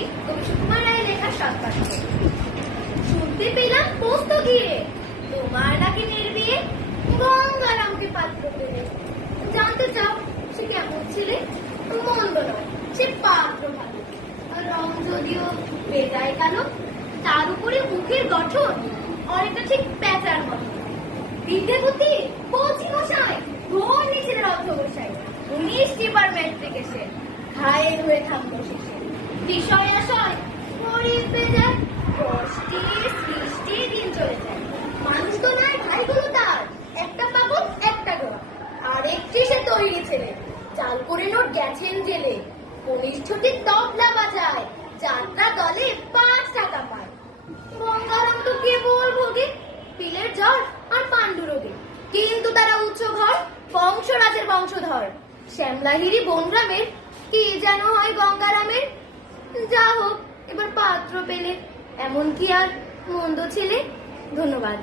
পড়ছি কবি সুকুমার রায়ের লেখা সাতপাঠ্য। শুনতে পেলাম পোস্ত ঘিরে তোমার নাকি নির্বিয়ে গঙ্গারামকে পাত্র পেলে। জানতে চাও সে কেমন ছেলে? মন্দ নয়, সে পাত্র ভালো। রং যদিও বেজায় কালো, তার উপরে মুখের গঠন অনেকটা ঠিক প্যাঁচার মতো। বিদ্যাপতি বলছি মশাই, ঘোর নিচের অধ্যবসায় 19 ডিপার্টমেন্ট এসে ঘায়ের হয়ে থামলো শেষে। বিষয় আশয় গরিব বেজায়, কষ্টে সৃষ্টি দিন চলে যায়। মানুষ তো নয় ভাইগুলো তার, একটা পাগল একটা গোয়া, আর একটি সে তৈরি ছেলে। চাল করে নোট গেছেন জেলে, কনিষ্ঠটি তবলা বাজায়, যাত্রা দলে 5 টাকা পায়। গঙ্গারাম তো কেবল ভোগে পিলের জ্বর আর পাণ্ডু রোগে, কিন্তু তারা উচ্চ ঘর, বংশরাজের বংশধর। শ্যামলাহিরি বনগ্রামের কি যেন হয় গঙ্গারামের। যা হোক, এবার পাত্র পেলে, এমন কি আর মন্দ ছেলে। ধন্যবাদ।